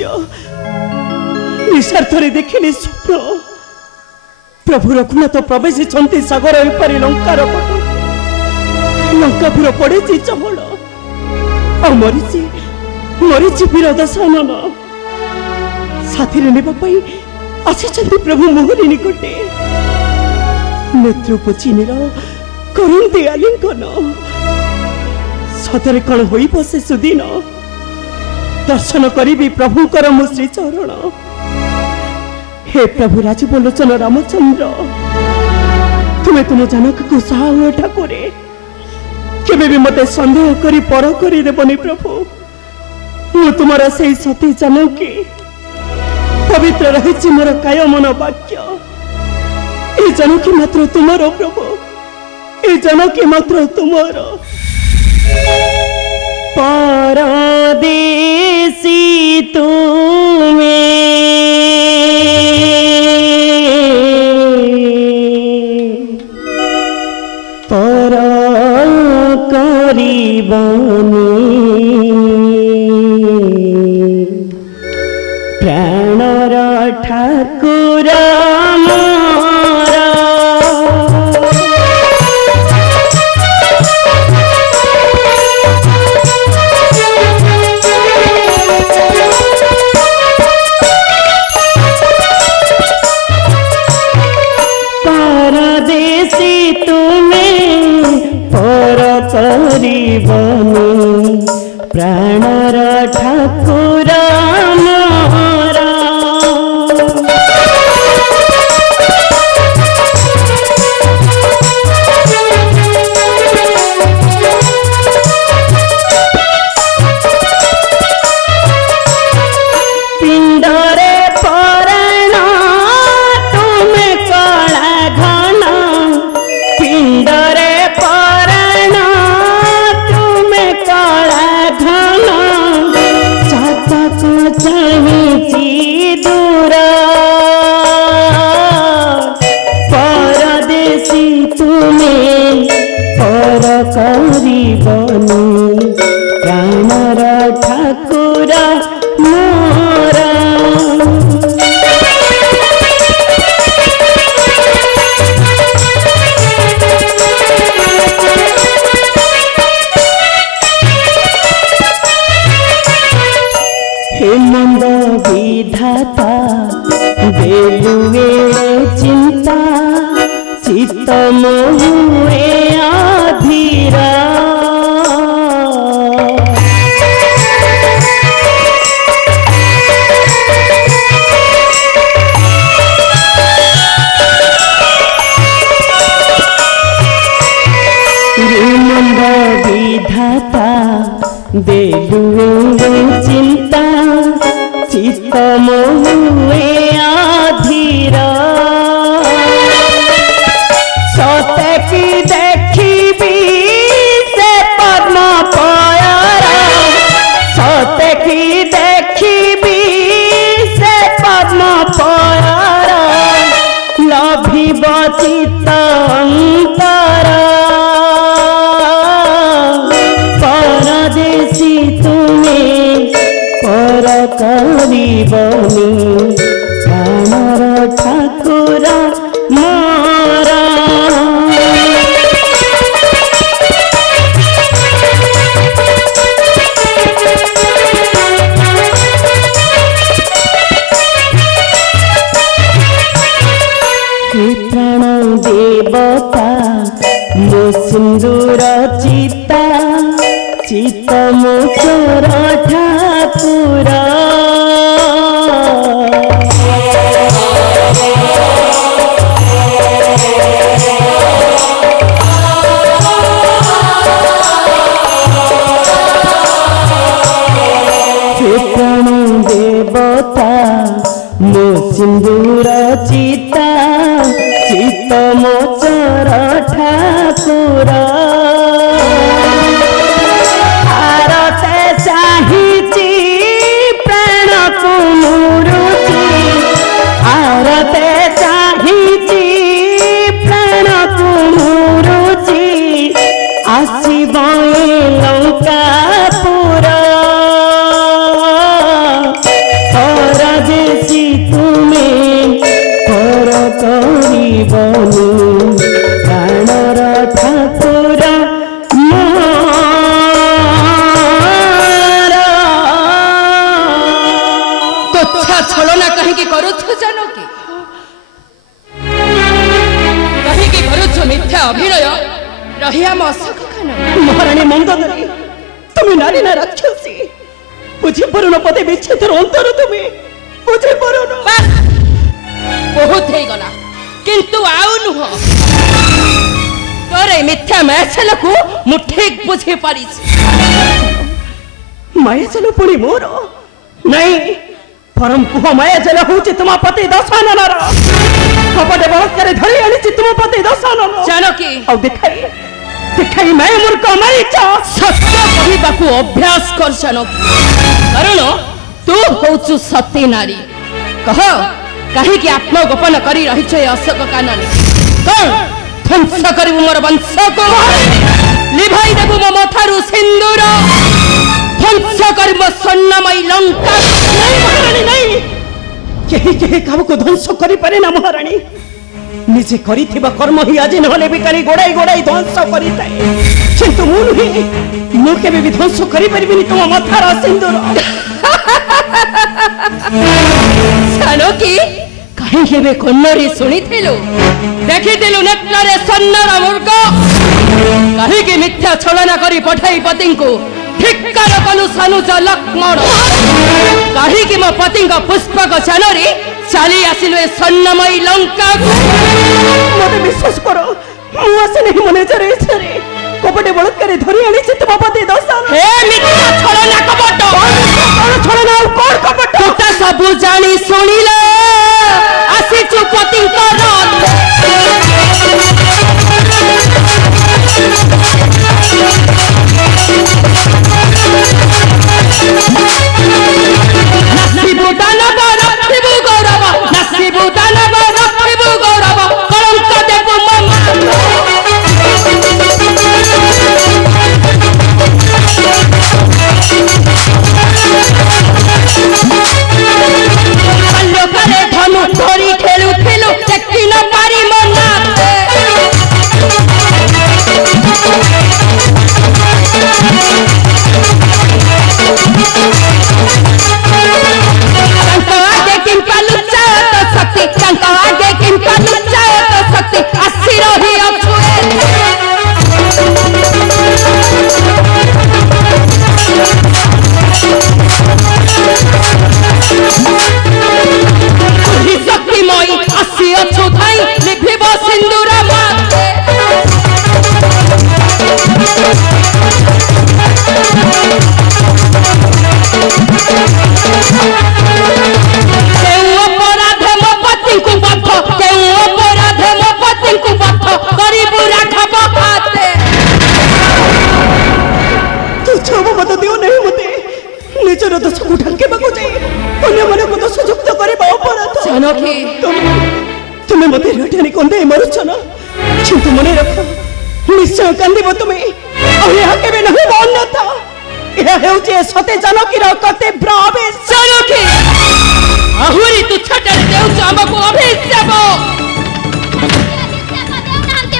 ଆଶ୍ଚର୍ଯ୍ୟ ନିଶାର୍ଥରେ ଦେଖିଲି ସ୍ୱପ୍ନ ପ୍ରଭୁ ରଘୁନାଥ ପ୍ରବେଶିଛନ୍ତି ସାଗର ଏପାରି ଲଙ୍କାର ପଟ ଲଙ୍କାପୁର ପଡ଼ିଛି ଚହଳ ଆଉ ମରିଛି ମରିଛି ବୀର ଦଶାନନ ସାଥିରେ ନେବା ପାଇଁ ଆସିଛନ୍ତି ପ୍ରଭୁ ମୋହରି ନିକଟେ ନେତ୍ର ପୋଚିନିର କରନ୍ତି ଆଲିଙ୍ଗନ ସତରେ କଣ ହୋଇବ ସେ ସୁଦିନ दर्शन करी प्रभुकर मो श्रीचरण हे प्रभु राजीवलोचन रामचंद्र तुम्हें तुम जनक को साहू ठाकुर केबे भी मते संदेह करी पर करी देबनी प्रभु मु तुमरा से सती जानकी पवित्र रही मोर काय मन वाक्य ए जानकी मात्र तुमरो प्रभु ए जानकी मात्र तुमरो परदेसी तुम्हें पर करिबनी प्राणर ठाकुर प्राणर ठाकुर पिंडरे पराण तुम्हें कला घन पिंडरे पराण तुम्हें कला घन चातक चाहती दूर परदेसी तुम्हें पर करिबनी प्राणर ठाकुर मोरा हे मंद विधाता बेलुए चिंता चित्त मोहुए अधीरा मंद विधाता बेलुए चिंता चित्त मोहुए अधीरा सते की देखी से पद्म पयर सते की देखी से पद्म पयर लभिब चित्त अंतर परदेसी तुम्हें पर करिबनी प्राणर ठाकुर मोरा हे प्राण देवता मो सिंदूर चिता चित्त मोचर ठाकुर हे प्राण देवता मो सिंदूर चिता चित्त मोचर ठाकुर କରୁଛ ଜାନକୀ? କାହିଁକି କରୁଛ ମିଥ୍ୟା ଅଭିନୟ? ରହିଆ ମୋ ଅଶୋକ ଖାନ। ମହାରାଣୀ ମନ୍ଦୋଦରୀ, তুমি নারী না রাক্ষসী, বুঝি পারো না পদে বিচ্ছেদের অন্তর, তুমি বুঝি পারো না। বহুত হয়ে গলা, কিন্তু আউ নুহ। তোর এই মিথ্যা মায়াচালকু মু ঠিক বুঝি পারিছি। মায়াজাল পুଣି ମୋର? ନାଇଁ, ପରମ କୁହ ମାୟାଜାଲ ହଉଛି ତୁମ ପତି ଦଶାନନର। କପଟ ବଳତ୍କାରେ ଧରି ଆଣିଛି ତୁମ ପତି ଦଶାନନ। ଜାନକୀ, ଆଉ ଦେଖାଇ ମାୟା ମୂର୍ଖ ମାରିଛ। ସତ୍ୟ କହିବାକୁ ଅଭ୍ୟାସ କର ଜାନକୀ, କାରଣ ତୁ ହଉଛୁ ସତୀ ନାରୀ। କହ, କାହିଁକି ଆତ୍ମଗୋପନ କରି ରହିଛ ଏ ଅଶୋକ କାନନରେ? କଣ ଧ୍ୱଂସ କରିବୁ ମୋର ବଂଶକୁ? ଲିଭାଇ ଦେବୁ ମୋ ମଥାରୁ ସିନ୍ଦୁର? ধ্বংস করব স্বর্ণময়ী লঙ্কা? নাই মহারানী, নাই। কেহি কাহাକୁ ধ্বংସ କରିପାରେ ନା ମହାରାଣୀ। ନିଜେ କରିଥିବା କର୍ମ ହିଁ ଆଜି ନହେଲେ ବିକାରୀ ଗୋଡ଼ାଇ ଗୋଡ଼ାଇ ଧ୍ୱଂସ କରିଥାଏ। କିନ୍ତୁ ମୁଁ ନୁହେଁ, ମୁଁ କେବେ ବି ଧ୍ୱଂସ କରିପାରିବିନି ତୁମ ମଥାର ସିନ୍ଦୁର। ଜାନକୀ, କାହିଁକି ଏବେ କର୍ଣ୍ଣରେ ଶୁଣିଥିଲୁ, ଦେଖିଥିଲୁ ନେତ୍ରରେ ସ୍ୱର୍ଣ୍ଣର ମୃଗ? କାହିଁକି ମିଥ୍ୟା ଛଳନା କରି ପଠାଇ ପତିଙ୍କୁ ଧିକ୍କାର କଲୁ ସାନୁଜ ଲକ୍ଷ୍ମଣ? କାହିଁକି ମୋ ପତିଙ୍କ ପୁଷ୍ପକ ଚାଲରେ ଚାଲି ଆସିଲୁ ଏ ସ୍ୱର୍ଣ୍ଣମୟୀ ଲଙ୍କାକୁ? ମୋତେ ବିଶ୍ୱାସ କର, ମୁଁ ଆସି ନାହିଁ ମୋ ନିଜର ଇଚ୍ଛାରେ। କପଟେ ବଳତ୍କାରେ ଧରି ଆଣିଛି ତୁମ ପତି ଦଶାନନ। ହେ ମିଥ୍ୟା ଛଳନା କପଟ! କଣ ଛଳନା ଆଉ କଣ କପଟ? ତୁ ତ ସବୁ ଜାଣି ଶୁଣିଲ, ଆସିଛୁ ପତିଙ୍କର নাসিবু দানব, রক্ষিবু গৌরব, নাসিবু দানব, রক্ষিবু গৌরব, কলঙ্ক দেবু মম। বাল্যকালে ধনু ধরি খেলুথিলু, দেখি ন পারি মনাতে। ତାଙ୍କ ଆଗେ କିମ୍ପା ଲୁଚାୟତ ଶକ୍ତି ଆସି ରହି ଅଛୁ। ଶକ୍ତିମୟୀ ଆସି ଅଛୁ ଥାଇ ଲିଭିବ ସିନ୍ଦୁର ମାତେ। ନିଜର ଦୋଷକୁ ଢାଙ୍କିବାକୁ ଯାଇ ଅନ୍ୟମାନଙ୍କୁ ଦୋଷଯୁକ୍ତ କରିବା ଅପରାଧ। ଜାନକୀ, ତୁମେ ମୋତେ ରଟାଣି କନ୍ଦେଇ ମାରୁଛ ନା? କିନ୍ତୁ ମନେ ରଖ, ନିଶ୍ଚୟ କାନ୍ଦିବ ତୁମେ, ଆଉ ଏହା କେବେ ନହେବ ଅନ୍ୟଥା। ଏହା ହେଉଛି ସତେ ଜାନକୀର କର୍ତ୍ତବ୍ୟ ଆବେଶ। ଜାନକୀ, ଆହୁରି ତୁଚ୍ଛଟାରେ ଦେଉଛ ଆମକୁ ଅଭିଶାପ।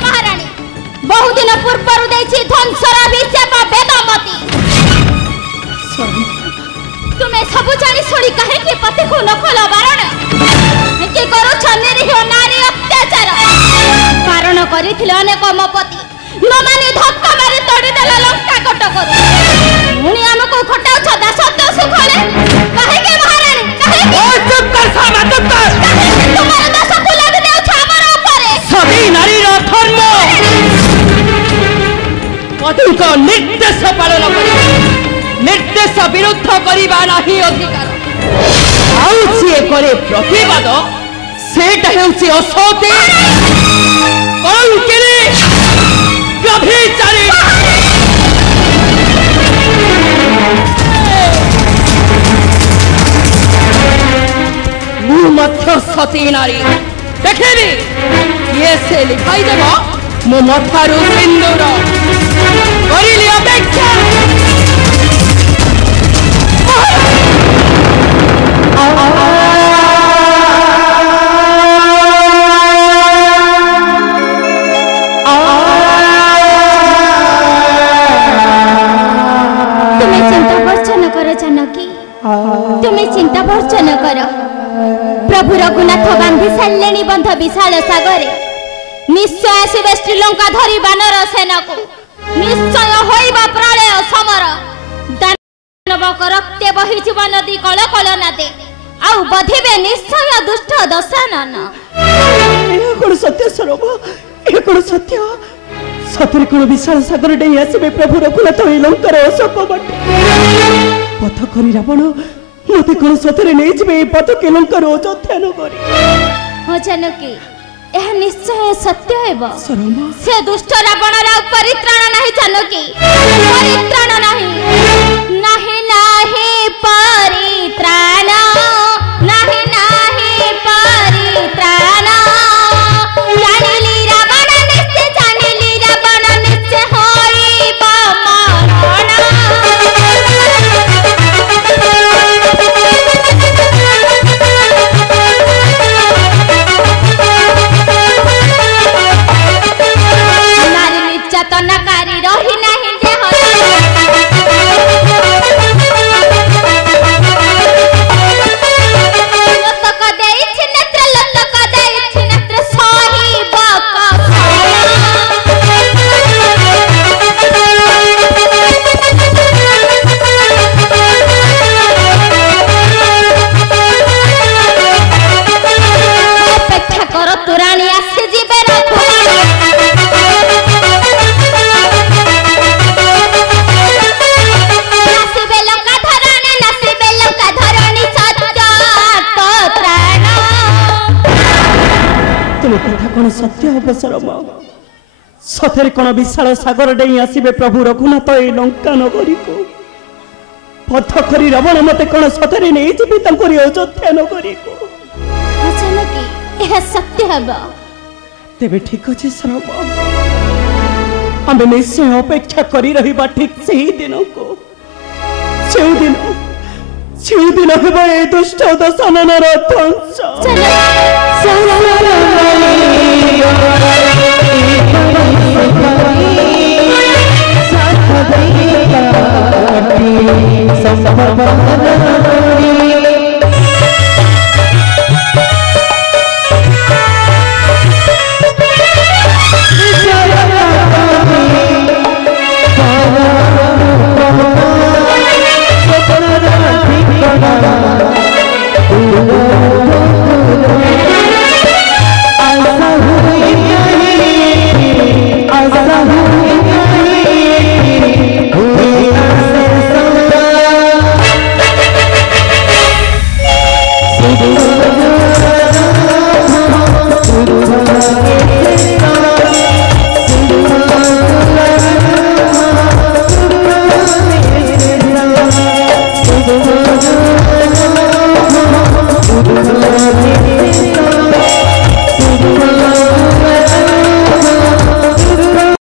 ମହାରାଣୀ, ବହୁଦିନ ପୂର୍ବରୁ ଦେଇଛି ଧ୍ୱଂସର ଅଭିଶାପ ବେଦମତୀ। ତୁମେ ସବୁ ଜାଣି ଶୁଣି କାହିଁକି ପତିକୁ ନ କଲ ବାରଣ? କି କରୁଛ ନିରୀହ ନାରୀ ଅତ୍ୟାଚାର? ବାରଣ କରିଥିଲେ ଅନେକ ମୋ ପତି, ନ ମାନି ଧକ୍କା ମାରି ତଡ଼ିଦେଲା ଲଙ୍କା କଟକରୁ। ପୁଣି ଆମକୁ ଖଟାଉଛ ଦାସତ୍ୱ ସୁଖରେ। କାହିଁକି ମହାରାଣୀ, କାହିଁକି? ତୁମର ଦୋଷକୁ ଲାଗି ଦେଉଛ ଆମର ଉପରେ। ସତୀ ନାରୀର ଧର୍ମ ପତିଙ୍କ ନିର୍ଦ୍ଦେଶ ପାଳନ କରିବା, ନିର୍ଦ୍ଦେଶ ବିରୁଦ୍ଧ କରିବା ନାହିଁ ଅଧିକାର। ଆଉ ଯିଏ କରେ ପ୍ରତିବାଦ, ସେଟା ହେଉଛି ଅସତୀ, କଳଙ୍କିନୀ, ବ୍ୟଭିଚାରୀ। ମୁଁ ମଧ୍ୟ ସତୀ ନାରୀ। ଦେଖିବି କିଏ ସେ ଲିଭାଇ ଦେବ ମୋ ମଥାରୁ ସିନ୍ଦୁର। କରିଲି ଅପେକ୍ଷା। তুমি চিন্তা ভর্জন কর। प्रभु रघुनाथ बांधि सारे बंध विशाल सागर निश्चय आसवे श्रीलंका धरी बानर सेना को निश्चय होइबा प्रलय समर दानवक रक्ते बही जीव नदी कल कल नादे आउ बधिबे निश्चय दुष्ट दशानन कौन सत्य स्वरूप ये कौन सत्य सतरे कौन विशाल सागर डे आसवे प्रभु रघुनाथ लंकार अशोक बट पथ करी रावण मते कौन सतरे नहीं जिबे पथ के लंकार अयोध्या नगरी जानकी यह निश्चय सत्य हेब सरमा से दुष्ट रावण परित्राण नहीं जानकी परित्राण नहीं नहीं नहीं परित्राण नहीं नहीं परित्राण जानिली रावण निश्चय होइबा मरण नारी निर्यातनाकारी रही नहीं देह लतक देइछि नेत्र सहिबा अपेक्षा कर तुराणी आसे जीवे कथा कौन सत्य हम सरमा सतरे कौन विशाल सागर डे आसवे प्रभु रघुनाथ ए लंका नगरी को पथ करी रावण मते कौन सतरे नहीं जीवी अयोध्या नगरी को यह सत्य हेब तेबे ठीक अच्छे सरमा आम निश्चय अपेक्षा करी रहिबा ठीक सही दिन को से दिन हेब ए दुष्ट दशाननर ध्वंस